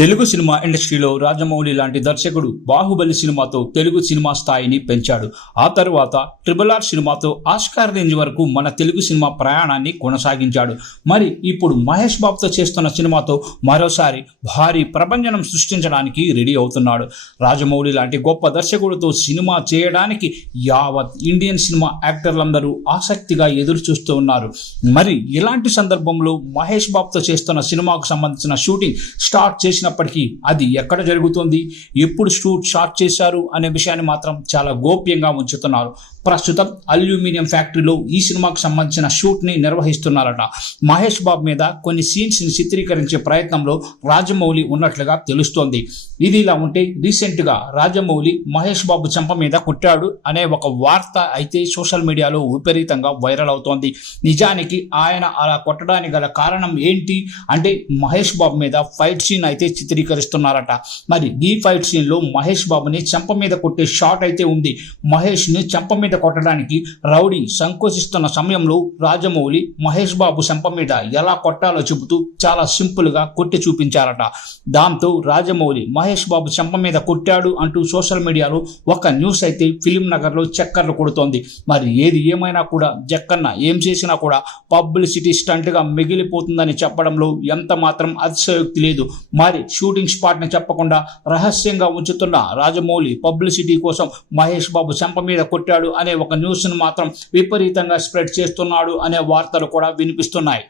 Telugu cinema ఇండస్ట్రీలో రాజమౌళి లాంటి దర్శకుడు బాహుబలి సినిమాతో తెలుగు సినిమా స్థాయిని పెంచాడు. ఆ తరువాత RRR సినిమాతో ఆస్కార్ రేంజ్ వరకు మన తెలుగు సినిమా ప్రయాణాన్ని కొనసాగించాడు. మరి ఇప్పుడు మహేష్ బాబుతో చేస్తున్న సినిమాతో మరోసారి భారీ ప్రభంజనం సృష్టించడానికి రెడీ అవుతున్నాడు. రాజమౌళి లాంటి గొప్ప దర్శకుడితో సినిమా చేయడానికి యావత్ ఇండియన్ సినిమా యాక్టర్లందరూ ఆసక్తిగా ఎదురు చూస్తూ ఉన్నారు. మరి ఇలాంటి సందర్భంలో మహేష్ బాబుతో చేస్తున్న సినిమాకు సంబంధించిన షూటింగ్ స్టార్ట్ చేసినప్పటికీ అది ఎక్కడ జరుగుతుంది, ఎప్పుడు స్టార్ట్ చేశారు అనే విషయాన్ని మాత్రం చాలా గోప్యంగా ఉంచుతున్నారు. ప్రస్తుతం అల్యూమినియం ఫ్యాక్టరీలో ఈ సినిమాకు సంబంధించిన షూట్ని నిర్వహిస్తున్నారట. మహేష్ బాబు మీద కొన్ని సీన్స్ని చిత్రీకరించే ప్రయత్నంలో రాజమౌళి ఉన్నట్లుగా తెలుస్తోంది. ఇది ఇలా ఉంటే రీసెంట్గా రాజమౌళి మహేష్ బాబు చెంప మీద కొట్టాడు అనే ఒక వార్త అయితే సోషల్ మీడియాలో విపరీతంగా వైరల్ అవుతోంది. నిజానికి ఆయన అలా కొట్టడానికి గల కారణం ఏంటి అంటే మహేష్ బాబు మీద ఫైట్ సీన్ అయితే చిత్రీకరిస్తున్నారట. మరి ఈ ఫైట్ సీన్లో మహేష్ బాబుని చెంప మీద కొట్టే షాట్ అయితే ఉంది. మహేష్ని చెంప మీద కొట్టడానికి రౌడీ సంకోచిస్తున్న సమయంలో రాజమౌళి మహేష్ బాబు చెంప మీద ఎలా కొట్టాలో చెబుతూ చాలా సింపుల్గా కొట్టి చూపించారట. దాంతో రాజమౌళి మహేష్ బాబు చెంప మీద కొట్టాడు అంటూ సోషల్ మీడియాలో ఒక న్యూస్ అయితే ఫిలిం నగర్లో చక్కర్లు కొడుతోంది. మరి ఏది ఏమైనా కూడా జక్కన్న ఏం చేసినా కూడా పబ్లిసిటీ స్టంట్గా మిగిలిపోతుందని చెప్పడంలో ఎంత మాత్రం అతిశయోక్తి లేదు. మరి షూటింగ్ స్పాట్ని చెప్పకుండా రహస్యంగా ఉంచుతున్న రాజమౌళి పబ్లిసిటీ కోసం మహేష్ బాబు చెంప మీద కొట్టాడు అనే ఒక న్యూస్ను మాత్రం విపరీతంగా స్ప్రెడ్ చేస్తున్నాడు అనే వార్తలు కూడా వినిపిస్తున్నాయి.